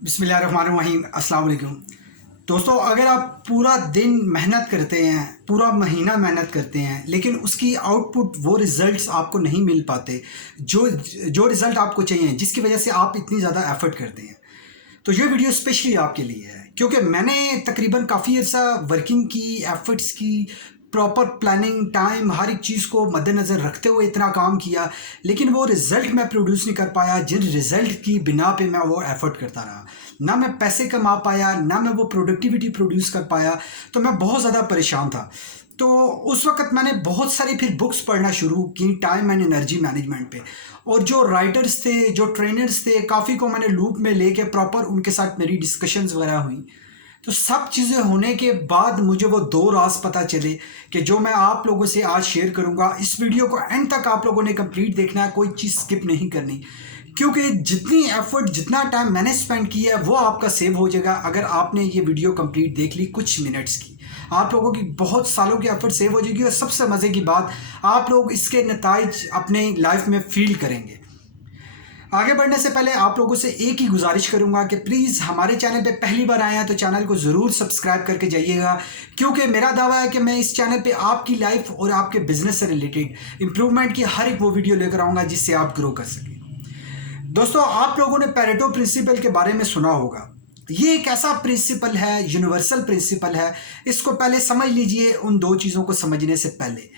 बिस्मिल्लाहिर्रहमानिर्रहीम। अस्सलाम वालेकुम। दोस्तों, अगर आप पूरा दिन मेहनत करते हैं, पूरा महीना मेहनत करते हैं, लेकिन उसकी आउटपुट वो रिज़ल्ट्स आपको नहीं मिल पाते जो जो रिज़ल्ट आपको चाहिए, जिसकी वजह से आप इतनी ज़्यादा एफ़र्ट करते हैं, तो ये वीडियो स्पेशली आपके लिए है। क्योंकि मैंने तकरीबन काफ़ी अर्सा वर्किंग की, एफ़र्ट्स की, प्रॉपर प्लानिंग, टाइम, हर एक चीज़ को मद्देनज़र रखते हुए इतना काम किया, लेकिन वो रिज़ल्ट मैं प्रोड्यूस नहीं कर पाया जिन रिज़ल्ट की बिना पे मैं वो एफ़र्ट करता रहा। ना मैं पैसे कमा पाया, ना मैं वो प्रोडक्टिविटी प्रोड्यूस कर पाया, तो मैं बहुत ज़्यादा परेशान था। तो उस वक़्त मैंने बहुत सारी फिर बुक्स पढ़ना शुरू की टाइम एंड एनर्जी मैनेजमेंट पे, और जो राइटर्स थे, जो ट्रेनर्स थे, काफ़ी को मैंने लूप में लेके प्रॉपर उनके साथ मेरी डिस्कशंस वगैरह हुई। तो सब चीज़ें होने के बाद मुझे वो 2 राज़ पता चले कि जो मैं आप लोगों से आज शेयर करूँगा। इस वीडियो को एंड तक आप लोगों ने कंप्लीट देखना है, कोई चीज़ स्किप नहीं करनी। क्योंकि जितनी एफ़र्ट, जितना टाइम मैंने स्पेंड किया है, वो आपका सेव हो जाएगा अगर आपने ये वीडियो कंप्लीट देख ली कुछ मिनट्स की। आप लोगों की बहुत सालों की एफ़र्ट सेव हो जाएगी, और सबसे मज़े की बात, आप लोग इसके नताइज अपने लाइफ़ में फ़ील करेंगे। आगे बढ़ने से पहले आप लोगों से एक ही गुजारिश करूंगा कि प्लीज़ हमारे चैनल पे पहली बार आए हैं तो चैनल को ज़रूर सब्सक्राइब करके जाइएगा। क्योंकि मेरा दावा है कि मैं इस चैनल पे आपकी लाइफ और आपके बिजनेस से रिलेटेड इंप्रूवमेंट की हर एक वो वीडियो लेकर आऊँगा जिससे आप ग्रो कर सकें। दोस्तों, आप लोगों ने पेरेटो प्रिंसिपल के बारे में सुना होगा। ये एक ऐसा प्रिंसिपल है, यूनिवर्सल प्रिंसिपल है। इसको पहले समझ लीजिए उन 2 चीज़ों को समझने से पहले।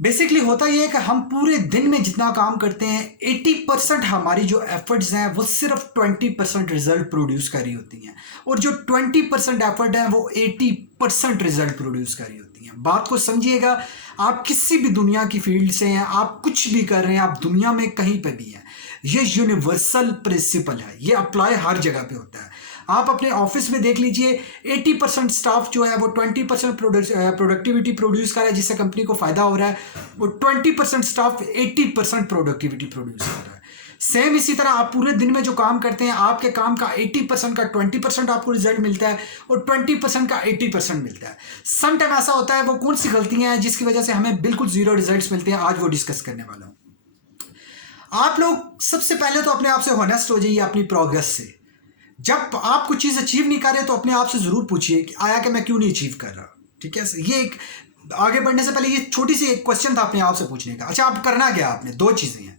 बेसिकली होता ये है कि हम पूरे दिन में जितना काम करते हैं, 80% हमारी जो एफर्ट्स हैं वो सिर्फ 20% रिजल्ट प्रोड्यूस कर रही होती हैं, और जो 20% एफर्ट है वो 80% रिजल्ट प्रोड्यूस कर रही होती हैं। बात को समझिएगा, आप किसी भी दुनिया की फील्ड से हैं, आप कुछ भी कर रहे हैं, आप दुनिया में कहीं पे भी हैं, ये यूनिवर्सल प्रिंसिपल है, ये अप्लाई हर जगह पे होता है। आप अपने ऑफिस में देख लीजिए, 80% स्टाफ जो है वो 20% प्रोडक्टिविटी प्रोड्यूस कर रहा है, जिससे कंपनी को फायदा हो रहा है। वो 20% स्टाफ 80% प्रोडक्टिविटी प्रोड्यूस कर रहा है। सेम इसी तरह आप पूरे दिन में जो काम करते हैं, आपके काम का 80% का 20% आपको रिजल्ट मिलता है, और 20% का 80% मिलता है। सम टाइम ऐसा होता है, वो कौन सी गलतियां हैं जिसकी वजह से हमें बिल्कुल जीरो रिजल्ट्स मिलते हैं, आज वो डिस्कस करने वाला हूं। आप लोग सबसे पहले तो अपने आप से होनेस्ट हो जाइए अपनी प्रोग्रेस से। जब आप कुछ चीज़ अचीव नहीं कर रहे तो अपने आप से ज़रूर पूछिए कि आया कि मैं क्यों नहीं अचीव कर रहा। ठीक है, ये एक आगे बढ़ने से पहले ये छोटी सी एक क्वेश्चन था अपने आप से पूछने का। अच्छा, आप करना क्या, आपने 2 चीज़ें हैं।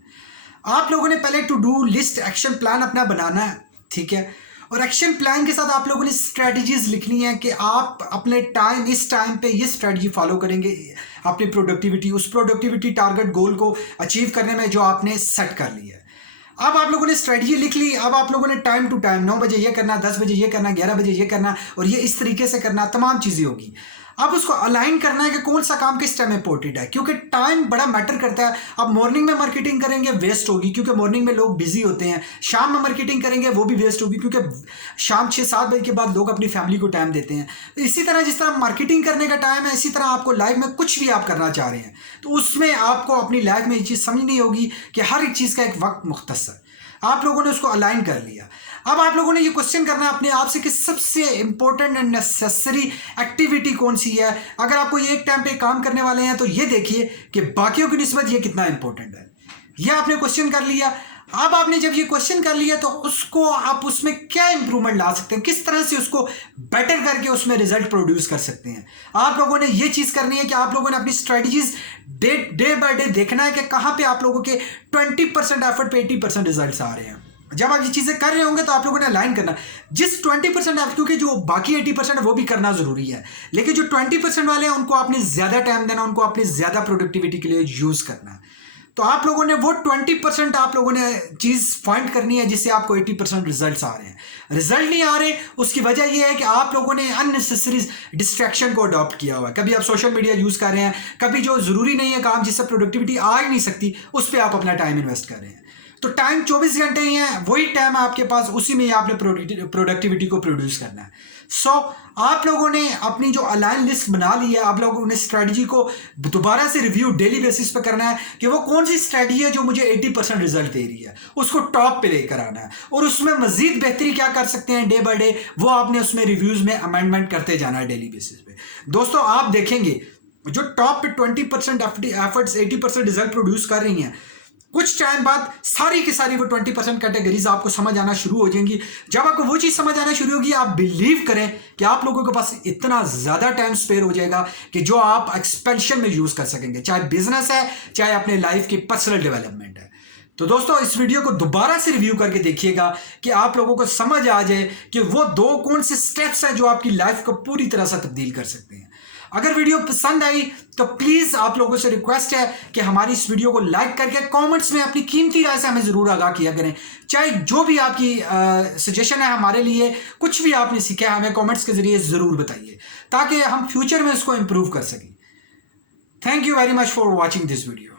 आप लोगों ने पहले to do list, action plan अपना बनाना है। ठीक है, और एक्शन प्लान के साथ आप लोगों ने स्ट्रेटजीज लिखनी है कि आप अपने टाइम, इस टाइम पे ये स्ट्रेटजी फॉलो करेंगे अपनी प्रोडक्टिविटी, उस प्रोडक्टिविटी टारगेट गोल को अचीव करने में जो आपने सेट कर लिया है। अब आप लोगों ने स्ट्रेटजी लिख ली, अब आप लोगों ने टाइम टू टाइम 9 बजे ये करना, 10 बजे ये करना, 11 बजे ये करना, और ये इस तरीके से करना, तमाम चीज़ें होगी। अब उसको अलाइन करना है कि कौन सा काम किस टाइम इंपॉर्टेंट है, क्योंकि टाइम बड़ा मैटर करता है। अब मॉर्निंग में मार्केटिंग करेंगे वेस्ट होगी, क्योंकि मॉर्निंग में लोग बिजी होते हैं। शाम में मार्केटिंग करेंगे वो भी वेस्ट होगी, क्योंकि शाम 6-7 बजे के बाद लोग अपनी फैमिली को टाइम देते हैं। तो इसी तरह जिस तरह मार्केटिंग करने का टाइम है, इसी तरह आपको लाइफ में कुछ भी आप करना चाह रहे हैं तो उसमें आपको अपनी लाइफ में ये चीज़ समझनी होगी कि हर एक चीज़ का एक वक्त मुख्तस है। आप लोगों ने उसको अलाइन कर लिया। अब आप लोगों ने ये क्वेश्चन करना है अपने आप से कि सबसे इंपॉर्टेंट एंड नेसेसरी एक्टिविटी कौन सी है। अगर आपको ये एक टाइम पे काम करने वाले हैं तो ये देखिए कि बाकियों की निस्बत ये कितना इंपॉर्टेंट है। ये आपने क्वेश्चन कर लिया। अब आपने जब ये क्वेश्चन कर लिया तो उसको आप उसमें क्या इंप्रूवमेंट ला सकते हैं, किस तरह से उसको बेटर करके उसमें रिजल्ट प्रोड्यूस कर सकते हैं। आप लोगों ने ये चीज़ करनी है कि आप लोगों ने अपनी स्ट्रेटजीज डे बाय डे देखना है कि कहाँ पे आप लोगों के 20% एफर्ट पे 80% रिजल्ट्स आ रहे हैं। जब आप ये चीज़ें कर रहे होंगे तो आप लोगों ने अलाइन करना, जिस 20% आप, क्योंकि जो बाकी 80% है वो भी करना ज़रूरी है, लेकिन जो 20% वाले हैं उनको आपने ज़्यादा टाइम देना, उनको अपनी ज़्यादा प्रोडक्टिविटी के लिए यूज़ करना है। तो आप लोगों ने वो 20% आप लोगों ने चीज़ फाइंड करनी है जिससे आपको 80% रिजल्ट्स आ रहे हैं। रिजल्ट नहीं आ रहे, उसकी वजह यह है कि आप लोगों ने अननेसेसरी डिस्ट्रैक्शन को अडॉप्ट किया हुआ है। कभी आप सोशल मीडिया यूज़ कर रहे हैं, कभी जो ज़रूरी नहीं है काम जिससे प्रोडक्टिविटी आ ही नहीं सकती उस पर आप अपना टाइम इन्वेस्ट कर रहे हैं। तो टाइम 24 घंटे ही है, वही टाइम है आपके पास, उसी में ही आपने प्रोडक्टिविटी को प्रोड्यूस करना है। आप लोगों ने अपनी जो अलाइन लिस्ट बना ली है, आप लोगों ने स्ट्रेटजी को दोबारा से रिव्यू डेली बेसिस पे करना है कि वो कौन सी स्ट्रेटजी है जो मुझे 80% रिजल्ट दे रही है, उसको टॉप पे लेकर आना है, और उसमें मजीद बेहतरी क्या कर सकते हैं डे बाय डे, वो आपने उसमें रिव्यूज में अमेंडमेंट करते जाना है डेली बेसिस पे। दोस्तों, आप देखेंगे जो टॉप पे 20% एफर्ट्स 80% रिजल्ट प्रोड्यूस कर रही हैं, कुछ टाइम बाद सारी की सारी वो 20% कैटेगरीज आपको समझ आना शुरू हो जाएंगी। जब आपको वो चीज़ समझ आना शुरू होगी, आप बिलीव करें कि आप लोगों के पास इतना ज़्यादा टाइम स्पेयर हो जाएगा कि जो आप एक्सपेंशन में यूज़ कर सकेंगे, चाहे बिजनेस है, चाहे अपने लाइफ की पर्सनल डेवलपमेंट है। तो दोस्तों, इस वीडियो को दोबारा से रिव्यू करके देखिएगा कि आप लोगों को समझ आ जाए कि वो 2 कौन से स्टेप्स हैं जो आपकी लाइफ को पूरी तरह से तब्दील कर सकते हैं। अगर वीडियो पसंद आई तो प्लीज़ आप लोगों से रिक्वेस्ट है कि हमारी इस वीडियो को लाइक करके कमेंट्स में अपनी कीमती राय से हमें ज़रूर आगाह किया करें। चाहे जो भी आपकी सजेशन है हमारे लिए, कुछ भी आपने सीखा है, हमें कमेंट्स के ज़रिए ज़रूर बताइए ताकि हम फ्यूचर में इसको इम्प्रूव कर सकें। Thank you very much for watching this video.